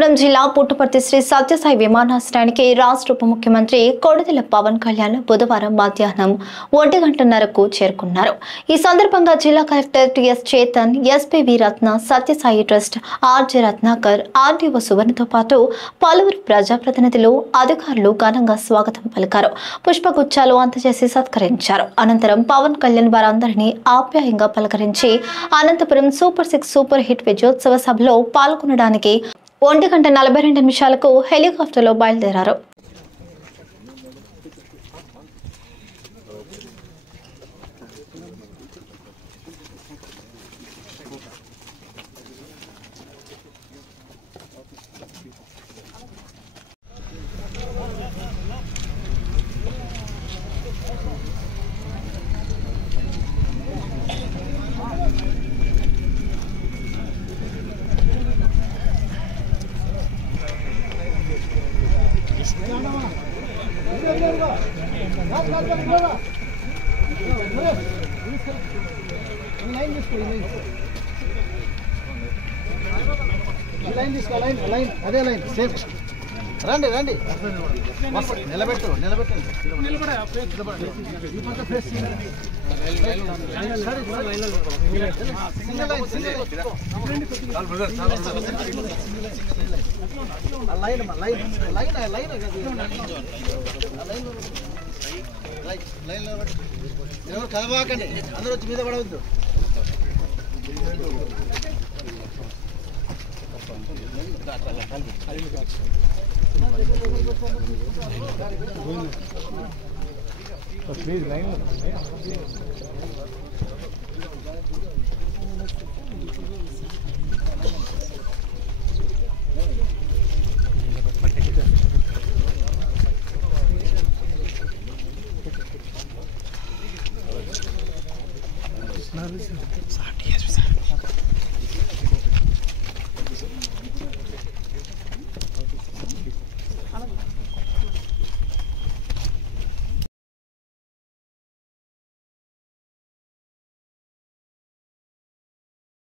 అనంతపురం జిల్లా పుట్టపర్తి శ్రీ సత్యసాయి విమానాశ్రయానికి రాష్ట్ర ఉప ముఖ్యమంత్రి కొణిదెల పవన్ కళ్యాణ్ బుధవారం మధ్యాహ్నం 1:30కు చేరుకున్నారు. ఈ సందర్భంగా జిల్లా collector TS Chetan, SP V Ratna, Sathya Sai trust RJ Ratnakar, RDO సువర్ణతో పాటు పలువురు ప్రజాప్రతినిధులు, అధికారులు ఘనంగా స్వాగతం పలికారు. పుష్పగుచ్చాలు అందజేసి సత్కరించారు. అనంతరం పవన్ కళ్యాణ్ వారందరినీ ఆప్యాయంగా పలకరించి అనంతపురం సూపర్ 6 సూపర్ హిట్ విజయోత్సవ సభలో పాల్గొనడానికి 1:42 హెలికాప్టర్లో బయలుదేరారు. అదే లైన్ సేఫ్ రండి రండి నిలబెట్టు ఎవరు కదవాకండి, అందరూ వచ్చి మీద పడవద్దు. Please line sir